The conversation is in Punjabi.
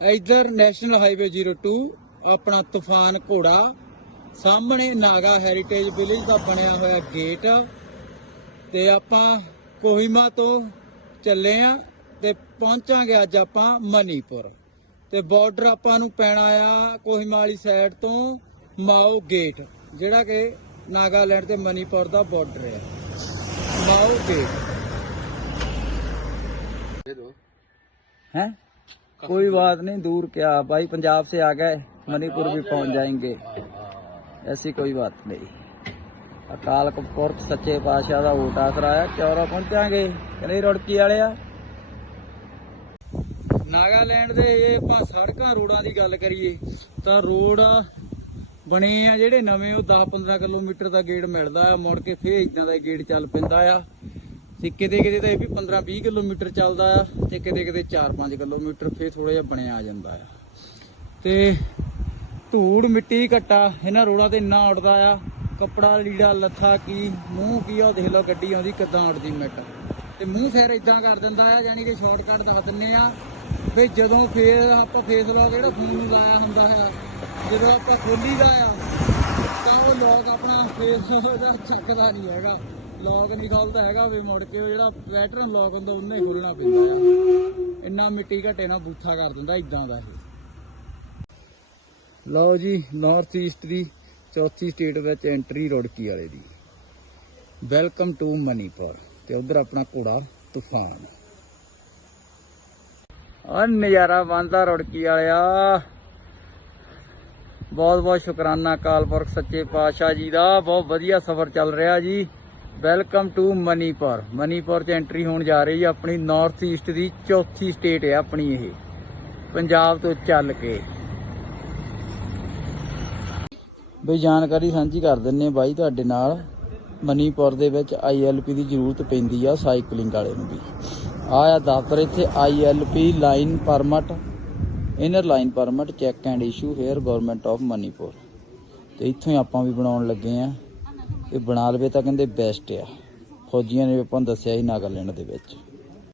ਇਧਰ ਨੈਸ਼ਨਲ ਹਾਈਵੇ 02 ਆਪਣਾ ਤੂਫਾਨ ਘੋੜਾ ਸਾਹਮਣੇ ਨਾਗਾ ਹੈਰੀਟੇਜ ਵਿਲੇਜ ਦਾ ਬਣਿਆ ਹੋਇਆ ਗੇਟ ਤੇ ਆਪਾਂ ਕੋਹਿਮਾ ਤੋਂ ਚੱਲੇ ਆ ਤੇ ਪਹੁੰਚਾਂਗੇ ਅੱਜ ਆਪਾਂ ਮਨੀਪੁਰ। ਤੇ ਬਾਰਡਰ ਆਪਾਂ ਨੂੰ ਪੈਣਾ ਆ ਕੋਹਿਮਾ ਵਾਲੀ ਸਾਈਡ ਤੋਂ ਮਾਓ ਗੇਟ ਜਿਹੜਾ ਕਿ ਨਾਗਾਲੈਂਡ ਤੇ ਮਨੀਪੁਰ ਦਾ ਬਾਰਡਰ ਹੈ ਮਾਓ ਗੇਟ हैं कोई बात नहीं दूर क्या भाई पंजाब से आ गए मणिपुर भी पहुंच जाएंगे ऐसी कोई बात नहीं अकाल पुरख सच्चे पातशाह ਦਾ ਓਟ ਆਸਰਾ ਆ ਚੌਰਾ ਪਹੁੰਚਾਂਗੇ ਕਨੇ ਰੜਕੀ ਵਾਲਿਆ ਨਾਗਾਲੈਂਡ ਦੇ ਇਹ ਆਪਾਂ ਸੜਕਾਂ ਰੋਡਾਂ ਦੀ ਗੱਲ ਕਰੀਏ ਤਾਂ ਰੋਡ ਬਣੇ ਆ ਜਿਹੜੇ ਨਵੇਂ ਉਹ 10-15 ਕਿਲੋਮੀਟਰ ਦਾ ਗੇੜ ਮਿਲਦਾ ਆ ਮੁੜ ਕੇ ਫੇਰ ਇਦਾਂ ਦਾ ਗੇੜ ਚੱਲ ਪੈਂਦਾ ਆ ਤੇ ਕਿਤੇ ਕਿਤੇ ਤਾਂ ਇਹ ਵੀ 15-20 ਕਿਲੋਮੀਟਰ ਚੱਲਦਾ ਆ ਤੇ ਕਿਤੇ ਕਿਤੇ 4-5 ਕਿਲੋਮੀਟਰ ਫੇਰ ਥੋੜਾ ਜਿਹਾ ਬਣਿਆ ਆ ਜਾਂਦਾ ਆ। ਤੇ ਧੂੜ ਮਿੱਟੀ ਘੱਟਾ, ਇਹਨਾਂ ਰੋਡਾਂ ਤੇ ਇੰਨਾ ਉੱਡਦਾ ਆ, ਕੱਪੜਾ, ਲੀੜਾ, ਲੱਥਾ, ਕੀ, ਮੂੰਹ, ਕੀ ਆ ਉਹ ਦੇਖ ਲਓ ਗੱਡੀ ਆਉਂਦੀ ਕਿਦਾਂ ਉੱਡਦੀ ਮਿੱਟ। ਤੇ ਮੂੰਹ ਫੇਰ ਇਦਾਂ ਕਰ ਦਿੰਦਾ ਆ, ਯਾਨੀ ਕਿ ਸ਼ਾਰਟਕਟ ਦੱਸ ਦਿੰਨੇ ਆ, ਵੀ ਜਦੋਂ ਫੇਰ ਆਪਾਂ ਫੇਸ ਲੌਕ ਜਿਹੜਾ ਫੋਨ ਨੂੰ ਲਾਇਆ ਹੁੰਦਾ ਹੈ ਜਦੋਂ ਆਪਾਂ ਖੋਲੀਦਾ ਆ, ਤਾਂ ਉਹ ਲੌਕ ਆਪਣਾ ਫੇਸ ਉਹਦਾ ਚੱਕਦਾ ਨਹੀਂ ਹੈਗਾ। ਲੌਕ ਨਹੀਂ ਖੋਲਦਾ ਹੈਗਾ ਵੀ ਮੁੜ ਕੇ ਉਹ ਜਿਹੜਾ ਪੈਟਰਨ ਲੌਕ ਹੁੰਦਾ ਉਹਨੇ ਖੋਲਣਾ ਪੈਂਦਾ ਆ। ਇੰਨਾ ਮਿੱਟੀ ਘੱਟੇ ਨਾਲ ਬੂਥਾ ਕਰ ਦਿੰਦਾ ਇਦਾਂ ਦਾ ਇਹ। ਲਓ ਜੀ ਨਾਰਥ ਈਸਟ ਦੀ, ਚੌਥੀ ਸਟੇਟ ਵਿੱਚ ਐਂਟਰੀ ਰੋੜਕੀ ਵਾਲੇ ਦੀ। ਵੈਲਕਮ ਟੂ ਮਨੀਪੁਰ ਤੇ ਉਧਰ ਆਪਣਾ ਘੋੜਾ ਤੂਫਾਨ। ਆ ਨਜ਼ਾਰਾ ਬੰਦਾ ਰੋੜਕੀ ਵਾਲਿਆ। ਬਹੁਤ ਬਹੁਤ ਸ਼ੁਕਰਾਨਾ ਕਾਲਪੁਰਖ ਸੱਚੇ ਪਾਤਸ਼ਾਹ ਜੀ ਦਾ। ਬਹੁਤ ਵਧੀਆ ਸਫ਼ਰ ਚੱਲ ਰਿਹਾ ਜੀ। ਵੈਲਕਮ ਟੂ ਮਨੀਪੁਰ ਮਨੀਪੁਰ 'ਚ ਐਂਟਰੀ ਹੋਣ ਜਾ ਰਹੀ ਹੈ ਆਪਣੀ ਨਾਰਥ ਈਸਟ ਦੀ ਚੌਥੀ ਸਟੇਟ ਹੈ ਆਪਣੀ ਇਹ। ਪੰਜਾਬ ਤੋਂ ਚੱਲ ਕੇ। ਬਈ ਜਾਣਕਾਰੀ ਸਾਂਝੀ ਕਰ ਦਿੰਨੇ ਬਾਈ ਤੁਹਾਡੇ ਨਾਲ। ਮਨੀਪੁਰ ਦੇ ਵਿੱਚ ਆਈਐਲਪੀ ਦੀ ਜ਼ਰੂਰਤ ਪੈਂਦੀ ਆ ਸਾਈਕਲਿੰਗ ਵਾਲੇ ਨੂੰ ਵੀ। ਆਹ ਦਫ਼ਤਰ ਇੱਥੇ ILP line permit inner line permit check and issue here government of Manipur ਤੇ ਇੱਥੋਂ ਹੀ ਆਪਾਂ ਵੀ ਬਣਾਉਣ ਲੱਗੇ ਆ। ਇਹ ਬਣਾ ਲਵੇ ਤਾਂ ਕਹਿੰਦੇ ਬੈਸਟ ਆ। ਫੌਜੀਆਂ ਨੇ ਆਪਾਂ ਦੱਸਿਆ ਸੀ ਨਾਗਾਲੈਂਡ ਦੇ ਵਿੱਚ।